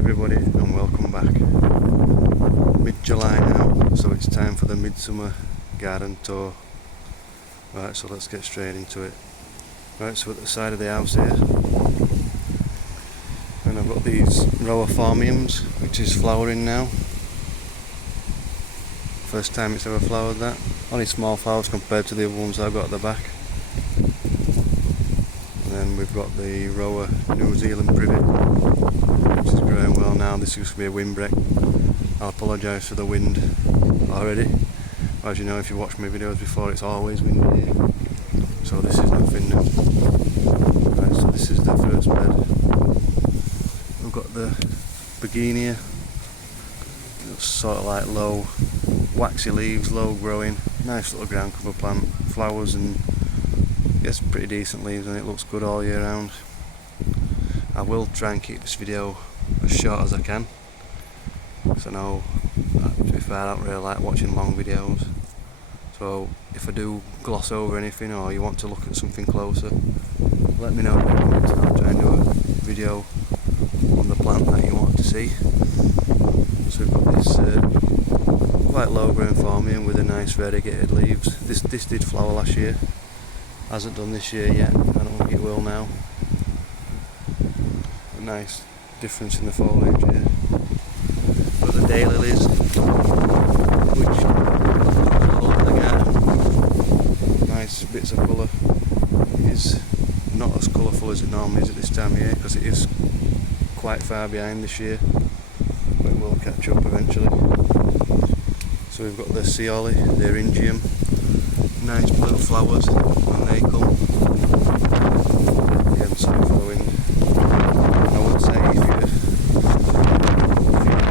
Everybody and welcome back. Mid-July now, so it's time for the midsummer garden tour. Right, so let's get straight into it. Right, so at the side of the house here, and I've got these row of Aeoniums, which is flowering now. First time it's ever flowered that. Only small flowers compared to the other ones I've got at the back. And then we've got the row of New Zealand privet, which is growing well now. This used to be a windbreak. I apologise for the wind already. As you know, if you watched my videos before, it's always windy here. So this is nothing new. Right, so this is the first bed. We've got the begonia. It's sort of like low, waxy leaves, low growing. Nice little ground cover plant. Flowers and gets pretty decent leaves and it looks good all year round. I will try and keep this video as short as I can, because I know, to be fair, I don't really like watching long videos. So if I do gloss over anything or you want to look at something closer, let me know in the comments and I'll try and do a video on the plant that you want to see. So we've got this quite low growing Aeonium with a nice variegated leaves. This did flower last year. Hasn't done this year yet. I don't think it will now. A nice difference in the foliage here. Got the daylilies, which again, nice bits of colour. It is not as colourful as it normally is at this time of year because it is quite far behind this year, but it will catch up eventually. So we've got the Seoli, the Aeonium. Nice blue flowers when they come. Again, sorry for the wind. I would say if you're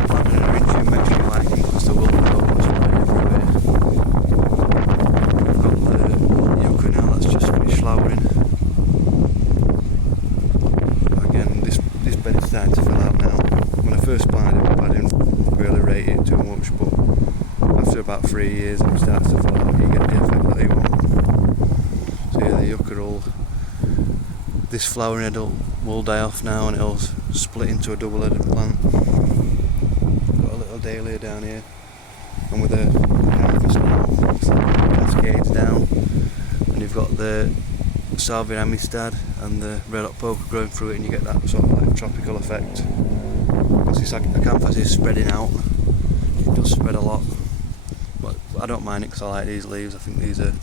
planting an Aeonium, make sure you like them because they will grow everywhere. We've got the yucca now that's just finished flowering. Again, this bed is starting to fill out now. When I first planted it, I didn't really rate it too much, but after about 3 years it starts to fill out, you get the effect that you want. So yeah, the yucca will, this flowering head will die off now and it'll split into a double-headed plant. Got a little dahlia down here, and with a canvas now, cascades down, and you've got the salvia amistad and the red hot poker growing through it, and you get that sort of like tropical effect. Because it's like a canvas is spreading out, it does spread a lot. But I don't mind it because I like these leaves. I think these are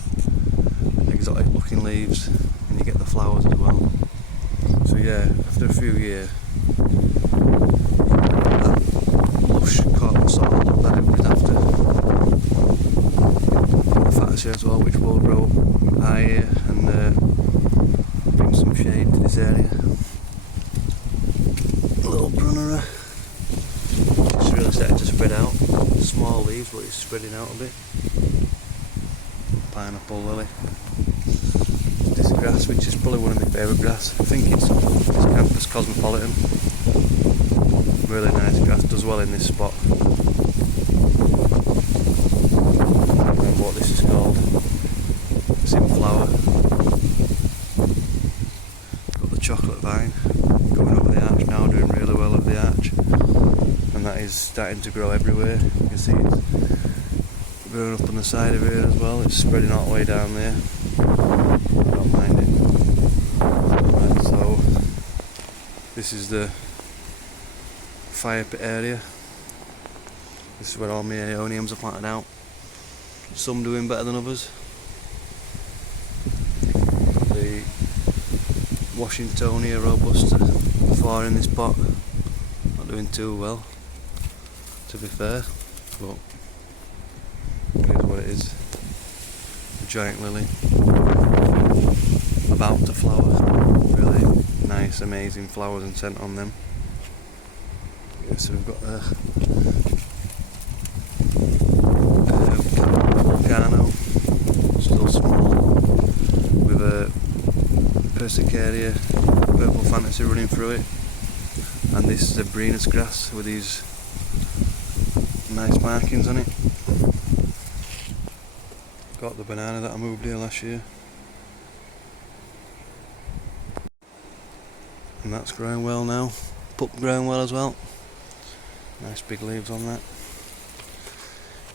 exotic looking leaves and you get the flowers as well. So yeah, after a few years, that lush cotton sort of look that it was after. The fattaceae as well, which will grow high here and bring some shade to this area. A little brunera. It's really starting to spread out. Small leaves, but it's spreading out a bit. Pineapple lily. This grass, which is probably one of my favourite grass. I think it's Campus Cosmopolitan. Really nice grass, does well in this spot. I can't remember what this is called. It's in flower. Got the chocolate vine going up the arch now, doing really well up the arch. And that is starting to grow everywhere. You can see it's growing up on the side of here as well. It's spreading all the way down there. I don't mind it. Right, so this is the fire pit area. This is where all my Aeoniums are planted out. Some doing better than others. Got the Washingtonia robusta before in this pot. Not doing too well, to be fair, but it is what it is. The giant lily, about to flower. Really nice, amazing flowers and scent on them. Yeah, so we've got the Volcano, still small, with a Persicaria purple fantasy running through it. And this is a Brenus grass with these nice markings on it. Got the banana that I moved here last year. And that's growing well now. Pup growing well as well. Nice big leaves on that.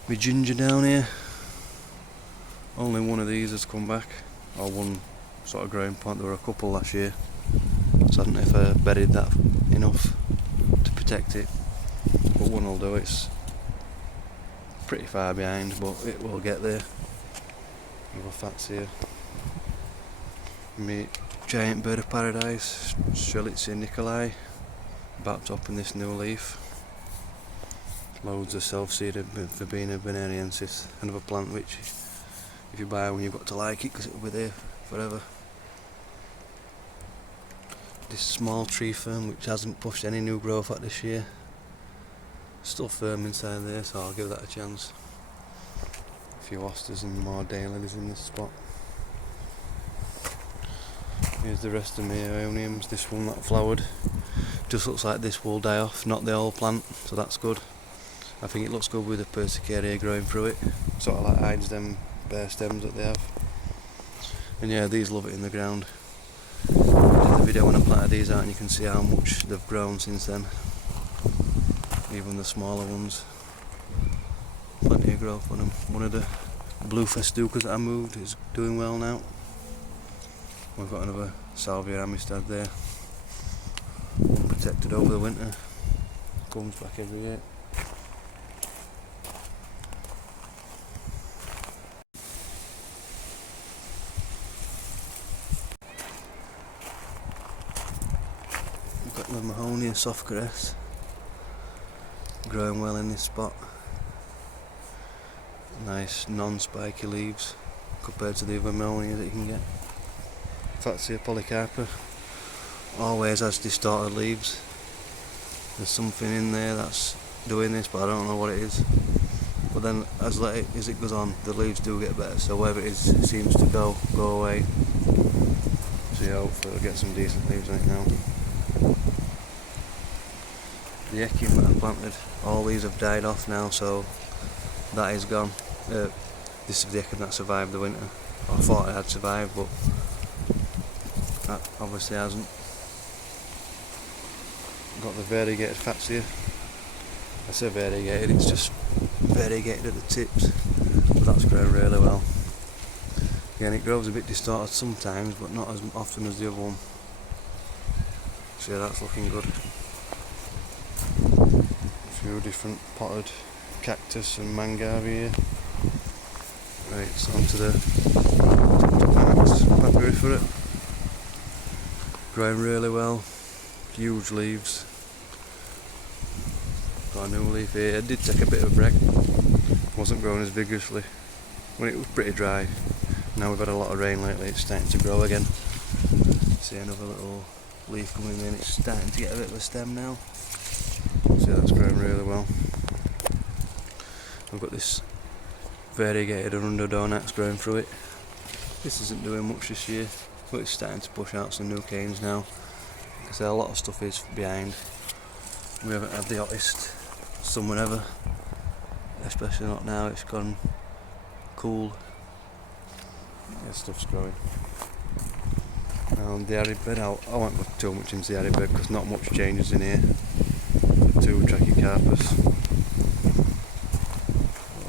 My ginger down here. Only one of these has come back, or one sort of growing plant. There were a couple last year, so I don't know if I buried that enough to protect it, but one will do. It's pretty far behind, but it will get there. Other fats here. My giant bird of paradise, Strelitzia Nicolai, about to open this new leaf. Loads of self-seeded Verbena bonariensis, another plant which, if you buy one, you've got to like it because it will be there forever. This small tree fern which hasn't pushed any new growth out this year, still firm inside there, so I'll give that a chance. A few asters and more daylilies in this spot. Here's the rest of my Aeoniums. This one that flowered just looks like this will die off, not the whole plant, so that's good. I think it looks good with the persicaria growing through it, sort of like hides them bare stems that they have. And yeah, these love it in the ground. I did the video when I planted these out and you can see how much they've grown since then. Even the smaller ones. Plenty of growth on them. One of the blue festucas that I moved is doing well now. We've got another Salvia amistad there. Protected over the winter. Comes back every year. We've got the Mahonia softgrass growing well in this spot. Nice non-spiky leaves compared to the other Mahonia that you can get. Fatsia polycarpa always has distorted leaves. There's something in there that's doing this, but I don't know what it is. But then as it goes on, the leaves do get better, so whatever it is, it seems to go away. So yeah, hopefully we'll get some decent leaves on it now. The Aeonium that I planted, all these have died off now, so that is gone. This is the Aeonium that survived the winter. I thought it had survived, but that obviously hasn't. Got the variegated Fatsia. I say variegated, it's just variegated at the tips, but that's growing really well. Again, it grows a bit distorted sometimes, but not as often as the other one. So yeah, that's looking good. A few different potted cactus and mangave here. Right, so onto the papyrifera. Growing really well, huge leaves. Got a new leaf here. It did take a bit of a break, wasn't growing as vigorously when it was pretty dry. Now we've had a lot of rain lately, it's starting to grow again. See another little leaf coming in, it's starting to get a bit of a stem now. See, that's growing really well. We've got this variegated Arundodonax growing through it. This isn't doing much this year, but it's starting to push out some new canes now. Like I say, a lot of stuff is behind. We haven't had the hottest summer ever, especially not now. It's gone cool. Yeah, stuff's growing. The arid bed, I won't go too much into the arid bed because not much changes in here. The two Trachycarpus,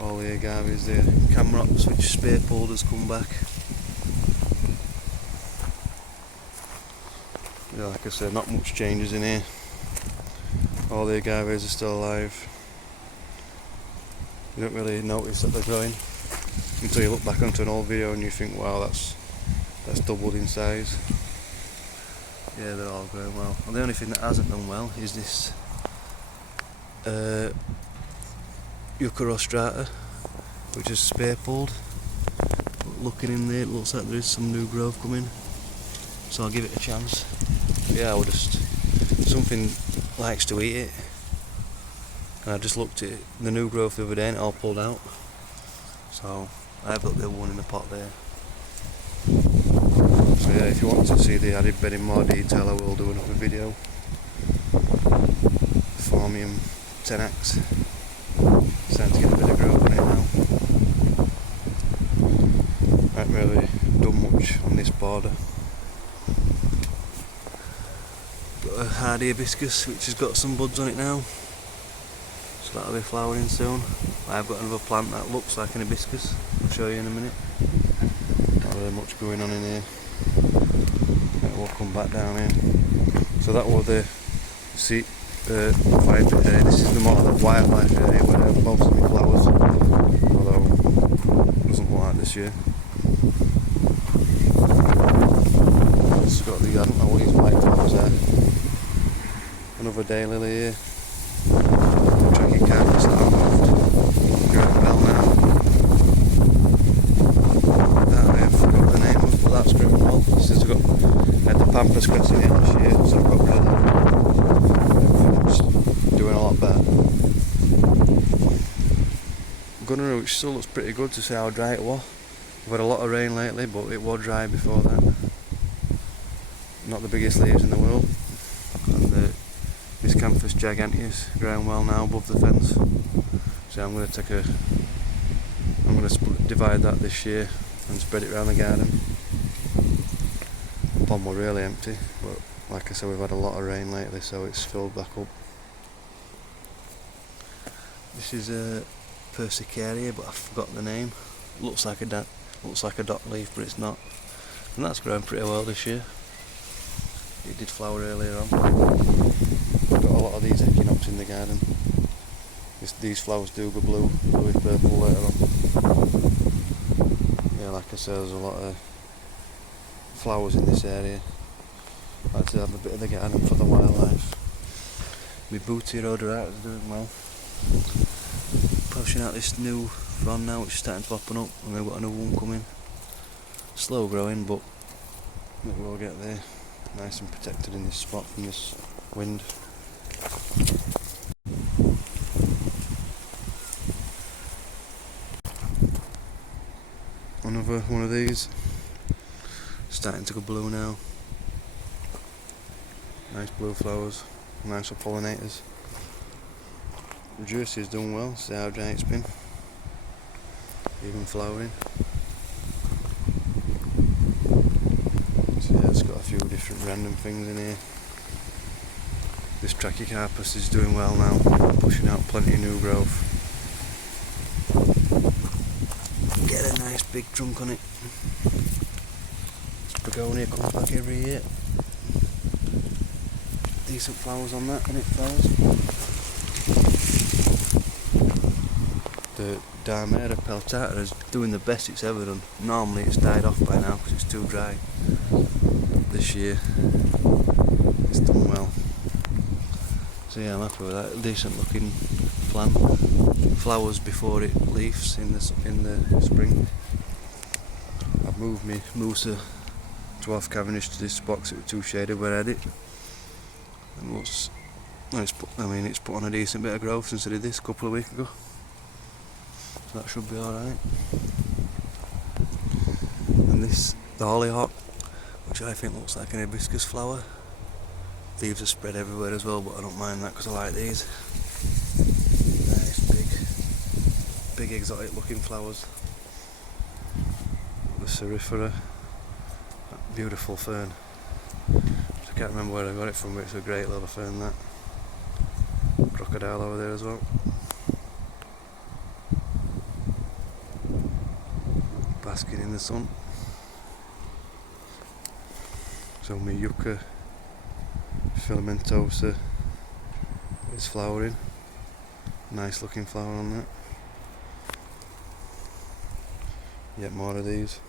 all the agaves there, Camrops which spear pulled has come back. Yeah, like I said, not much changes in here. All the agaves are still alive. You don't really notice that they're growing until you look back onto an old video and you think, wow, that's doubled in size. Yeah, they're all growing well. And the only thing that hasn't done well is this Euchorostrata, which is spear pulled. Looking in there, it looks like there is some new growth coming, so I'll give it a chance. But yeah, something likes to eat it, and I just looked at it, the new growth the other day and it all pulled out, so I've got the one in the pot there. So yeah, if you want to see the arid bed in more detail, I will do another video. Formium tenax, starting to get a bit of growth on it now. Haven't really done much on this border. Got a hardy hibiscus which has got some buds on it now. So that'll be flowering soon. I've got another plant that looks like an hibiscus. I'll show you in a minute. Not really much going on in here. We'll come back down here. So that was the fire pit area. This is the more of the wildlife area where there are most of the flowers. Although it doesn't look like this year. It's got the, I don't know what these white flowers are. Another daylily here. Tracky cactus that I moved. Growing well now. That I have forgot the name of, but that's growing well. Since I had the pampas grass in it last year, so I've got rid of that. It's doing a lot better. Gunner, which still looks pretty good to see how dry it was. We've had a lot of rain lately, but it was dry before that. Not the biggest leaves in the world. And the Miscanthus giganteus growing well now above the fence. So I'm going to divide that this year and spread it around the garden. The pond was really empty, but like I said, we've had a lot of rain lately, so it's filled back up. This is a Persicaria, but I forgot the name. Looks like a dock leaf, but it's not. And that's grown pretty well this year. It did flower earlier on. Got a lot of these echinops in the garden. These flowers do go bluey purple later on. Yeah, like I said, there's a lot of flowers in this area. I like to have a bit of the garden for the wildlife. My booty rhododendron is doing well. Pushing out this new frond now, which is starting to open up, and we've got another one coming. Slow growing, but it will get there. Nice and protected in this spot from this wind. Another one of these, starting to go blue now. Nice blue flowers, nice for pollinators. The Jersey is doing well, see how dry it's been. Even flowering. So yeah, it's got a few different random things in here. This Trachycarpus is doing well now, pushing out plenty of new growth. Get a nice big trunk on it. This begonia comes back every year. Decent flowers on that, and it flowers. The Dimera peltata is doing the best it's ever done. Normally it's died off by now because it's too dry. This year it's done well. So yeah, I'm happy with that. Decent looking plant. Flowers before it leaves in the spring. I've moved my Musa dwarf Cavendish to this spot because it was too shaded where I had it. And it's put on a decent bit of growth since I did this a couple of weeks ago. So that should be alright. And this, the hollyhock, which I think looks like an hibiscus flower. Leaves are spread everywhere as well, but I don't mind that because I like these. Nice big exotic looking flowers. The Cerifera, that beautiful fern. I can't remember where I got it from, but it's a great little fern that. Crocodile over there as well. Basking in the sun. So my Yucca filamentosa is flowering. Nice looking flower on that. Yet more of these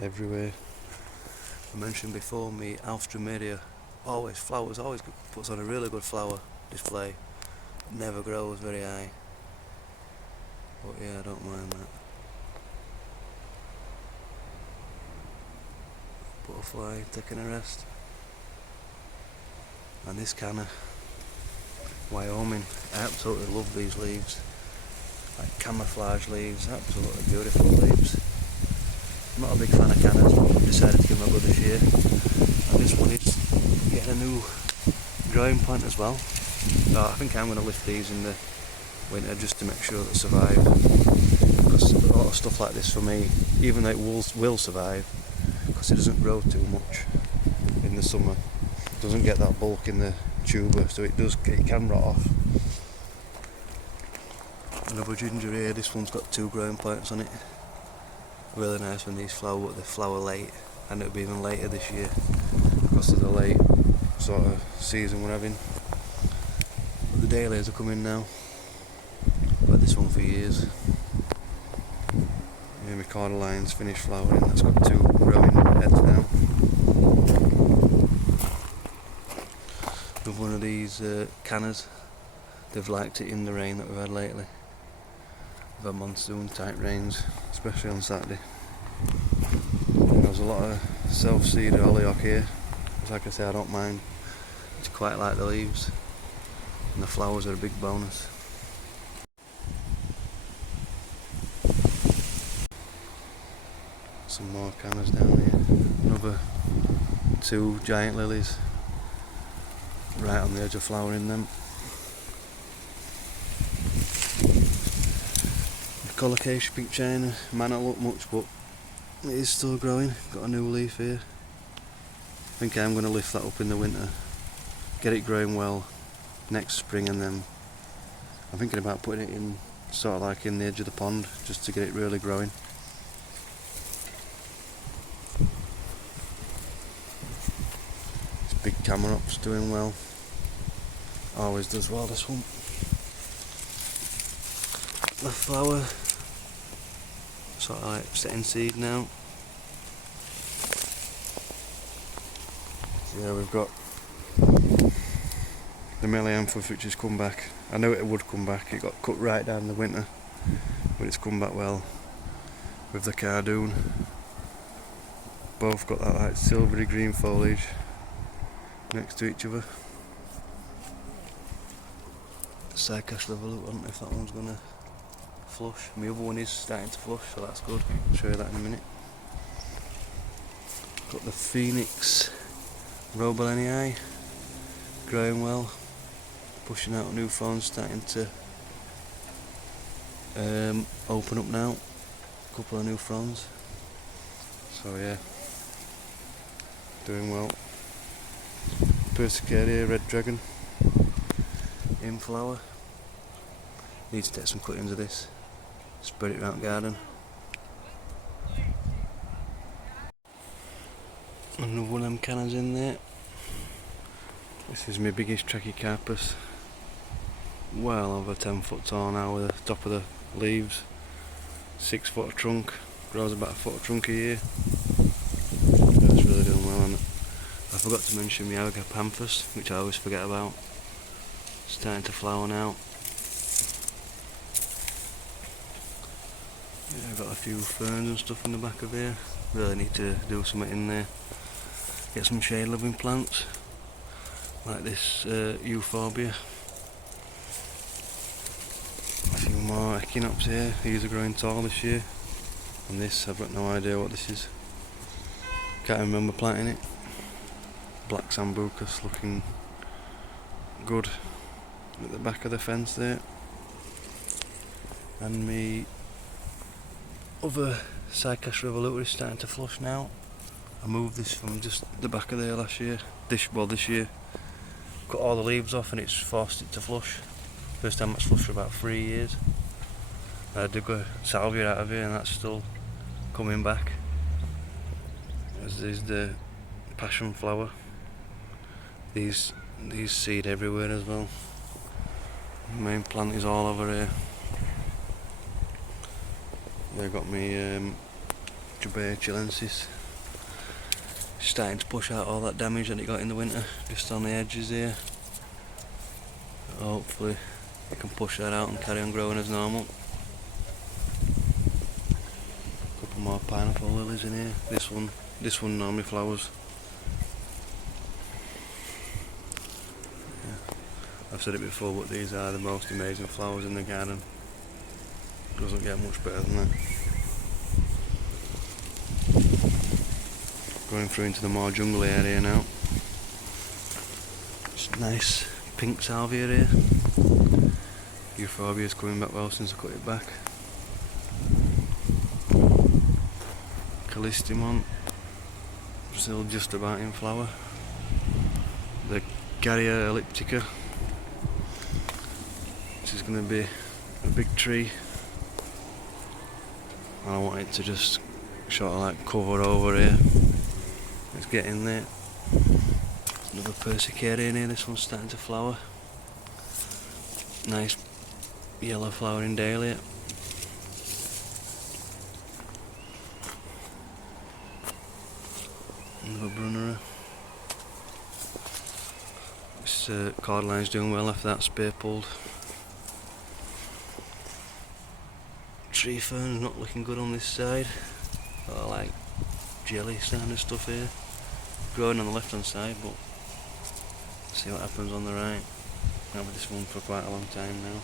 everywhere. I mentioned before me Alstroemeria always puts on a really good flower display. Never grows very high. But yeah, I don't mind that. Butterfly taking a rest. And this kind of Wyoming, I absolutely love these leaves. Like camouflage leaves, absolutely beautiful leaves. I'm not a big fan of cannas, but I've decided to give them a go this year. And this one is getting a new growing point as well. So I think I'm going to lift these in the winter just to make sure they survive. Because a lot of stuff like this for me, even though it will survive, because it doesn't grow too much in the summer. It doesn't get that bulk in the tuber, so it can rot off. Another ginger here, this one's got 2 growing points on it. Really nice when these flower, but they flower late, and it'll be even later this year because of the late sort of season we're having. But the dahlias are coming now. I've had this one for years. Yeah, my cordylines finished flowering, that's got 2 growing heads now. With one of these canners, they've liked it in the rain that we've had lately. We've had monsoon type rains, especially on Saturday. There's a lot of self-seeded hollyhock here. Like I say, I don't mind. It's quite like the leaves, and the flowers are a big bonus. Some more canners down here. Another 2 giant lilies right on the edge of flowering them. The colocasia pink china might not look much, but it is still growing. Got a new leaf here. I think I'm going to lift that up in the winter, get it growing well next spring, and then I'm thinking about putting it in sort of like in the edge of the pond just to get it really growing. This big camarop's doing well. Always does well, this one. The flower sort of like setting seed now. Yeah, we've got the melianthus which has come back. I knew it would come back, it got cut right down in the winter, but it's come back well with the cardoon. Both got that like silvery green foliage next to each other. The cycash revolute, I don't know if that one's gonna flush. My other one is starting to flush, so that's good. I'll show you that in a minute. Got the phoenix Robellenii growing well, pushing out new fronds, starting to open up now. A couple of new fronds. So yeah, doing well. Persicaria red dragon in flower. Need to take some cuttings of this, spread it around the garden. Another one of them cannons in there. This is my biggest Trachycarpus. Well over 10 foot tall now with the top of the leaves. 6 foot of trunk. Grows about a foot of trunk a year. That's really doing well. And I forgot to mention my Agapanthus, which I always forget about. Starting to flower now. Yeah, I've got a few ferns and stuff in the back of here. Really need to do something in there. Get some shade loving plants like this euphorbia. A few more echinops here. These are growing tall this year. And this, I've got no idea what this is. Can't remember planting it. Black sambucus looking good at the back of the fence there. And me other cycash revolute is starting to flush now. I moved this from just the back of there last year. This year. Cut all the leaves off and it's forced it to flush. First time it's flushed for about 3 years. I did go salvia out of here and that's still coming back. As is the passion flower. These seed everywhere as well. The main plant is all over here. Yeah, got me Jubea chilensis. Starting to push out all that damage that it got in the winter, just on the edges here. Hopefully it can push that out and carry on growing as normal. Couple more pineapple lilies in here. This one normally flowers. Yeah. I've said it before, but these are the most amazing flowers in the garden. Doesn't get much better than that. Going through into the more jungle area now. It's nice pink salvia here. Euphorbia is coming back well since I cut it back. Callistemon, still just about in flower. The Garrya elliptica, which is going to be a big tree, and I want it to just sort of like cover over here. It's getting there. Another persicaria in here, this one's starting to flower. Nice yellow flowering dahlia. Another brunnera. This cordline's doing well after that spear pulled. Tree fern's not looking good on this side. Got like jelly kind of stuff here. Growing on the left hand side, but see what happens on the right. I've had this one for quite a long time now.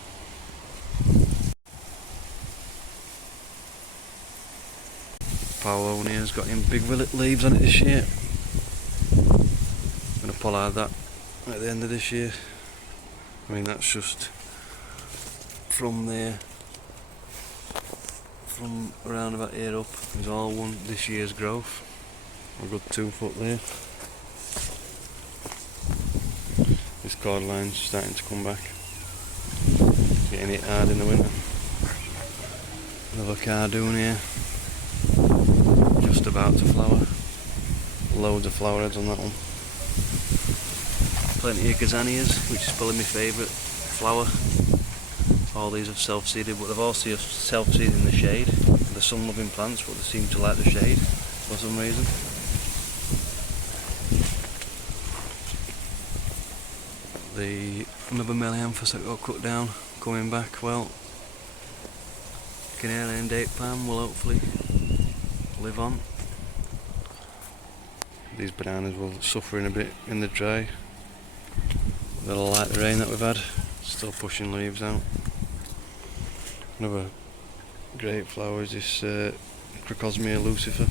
Paulownia's got him big leaves on it this year. I'm going to pollard that at the end of this year. I mean, that's just from there, from around about here up, is all one this year's growth. A good 2 foot there. This cordline's starting to come back. Getting hit hard in the winter. Another cardoon here. Just about to flower. Loads of flower heads on that one. Plenty of gazanias, which is probably my favourite flower. All these have self-seeded, but they've also self-seeded in the shade. They're sun-loving plants, but they seem to like the shade for some reason. Another melianthus that got cut down, coming back well. Canarian date palm will hopefully live on. These bananas will suffer in a bit in the dry. They'll like the rain that we've had. Still pushing leaves out. Another great flower is this Crocosmia lucifer,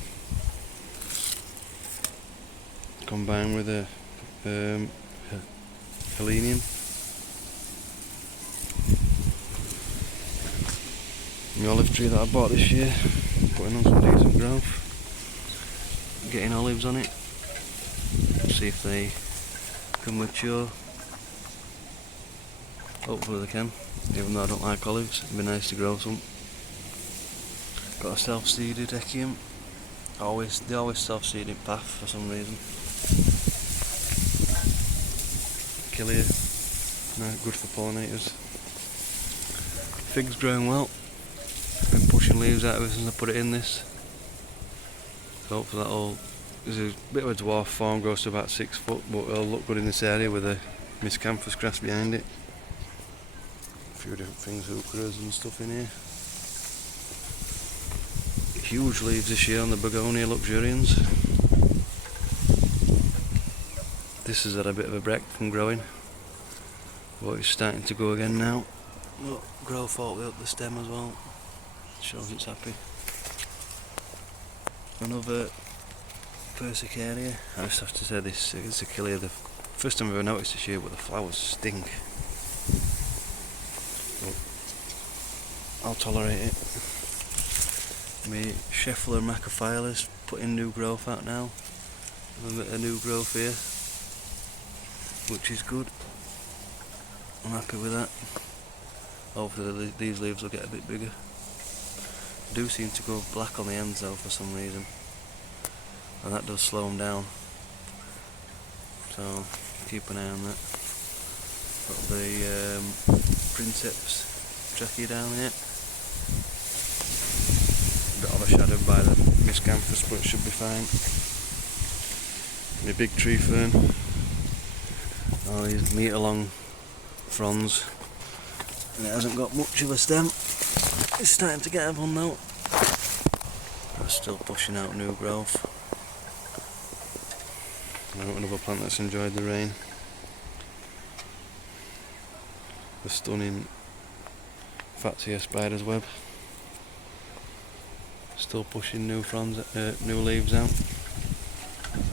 combined with a Aeonium. The olive tree that I bought this year, putting on some decent growth, getting olives on it, see if they can mature. Hopefully they can, even though I don't like olives. It'd be nice to grow some. Got a self-seeded Aeonium. They always self-seed in path for some reason. Achillea, no, good for pollinators. Fig's growing well. Been pushing leaves out of it since I put it in this. So hopefully there's a bit of a dwarf form, grows to about 6 foot, but it'll look good in this area with a miscanthus grass behind it. A few different things, heucheras and stuff in here. Huge leaves this year on the begonia luxurians. This has had a bit of a break from growing, but it's starting to go again now. Look, growth all the way up the stem as well. Shows it's happy. Another persicaria. I just have to say this is Achillea. The first time I've ever noticed this year, but the flowers stink. But I'll tolerate it. My Scheffler macrophyllus putting new growth out now. A bit of new growth here, which is good. I'm happy with that. Hopefully these leaves will get a bit bigger. Do seem to go black on the ends though for some reason, and that does slow them down, so keep an eye on that. Got the Princeps Jackie down here, a bit overshadowed by the miscanthus, but it should be fine. My big tree fern, all these metre long fronds, and it hasn't got much of a stem. It's starting to get everyone though. It's still pushing out new growth. Now another plant that's enjoyed the rain. The stunning Fatsia spider's web. Still pushing new fronds, new leaves out.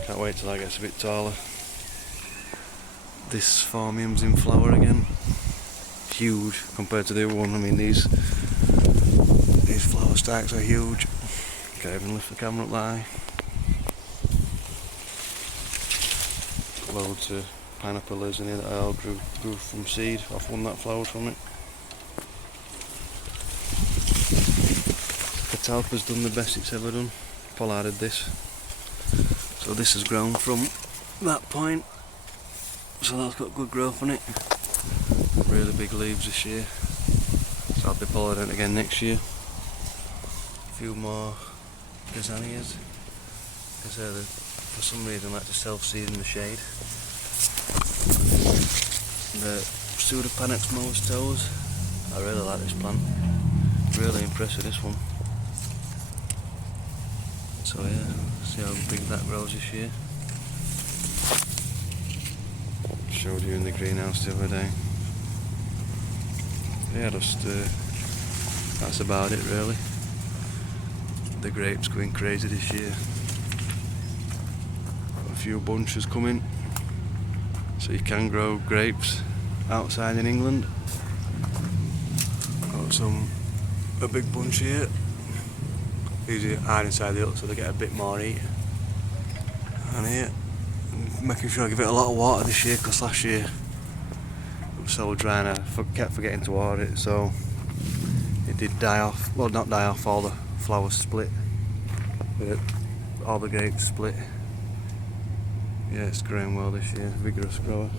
Can't wait till that gets a bit taller. This Phormium's in flower again. Huge compared to the other one. I mean these flower stacks are huge. Can't even lift the camera up that high. Loads of pineapple leaves in here that I all grew from seed off one that flowered from it. catalpa's done the best it's ever done. Pollarded this. So this has grown from that point. So that's got good growth on it. Really big leaves this year. So I'll be pollarding it again next year. A few more gazanias. For some reason I like to self-seed in the shade. The Pseudopanax molestos. I really like this plant. Really impressed with this one. So yeah, see how big that grows this year. Showed you in the greenhouse the other day. Yeah, just that's about it really. The grapes going crazy this year. Got a few bunches coming, so you can grow grapes outside in England. Got a big bunch here. These are hide inside the hut so they get a bit more heat. And here, making sure I give it a lot of water this year, because last year it was so dry and I kept forgetting to water it, so it did die off. Well, not die off, all the flowers split. All the grapes split. Yeah, it's growing well this year, vigorous grower.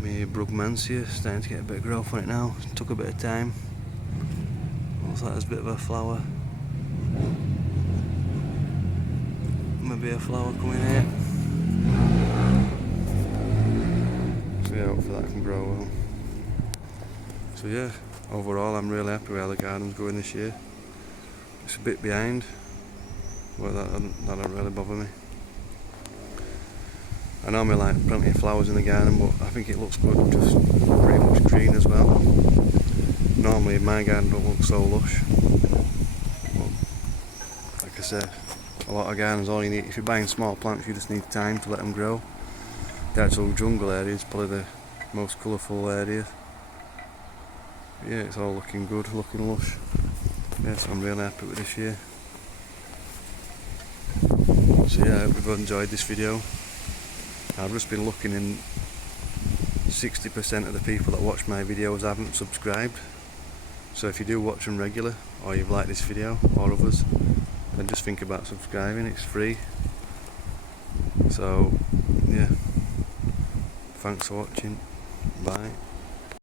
My Brugmansia starting to get a bit of growth on it now. It took a bit of time. Looks like there's a bit of a flower. Maybe a flower coming here. So yeah, hopefully that can grow well. So yeah, overall I'm really happy with how the garden's going this year. It's a bit behind, but that don't really bother me. I normally like plenty of flowers in the garden, but I think it looks good, just pretty much green as well. Normally my garden don't look so lush. But like I said, a lot of gardens, all you need, if you're buying small plants, you just need time to let them grow. The actual jungle area is probably the most colourful area. Yeah, it's all looking good, looking lush. Yes, I'm really happy with this year. So yeah, I hope you've enjoyed this video. I've just been looking, and 60% of the people that watch my videos haven't subscribed. So if you do watch them regular, or you've liked this video or others, then just think about subscribing. It's free. So yeah, thanks for watching. Bye.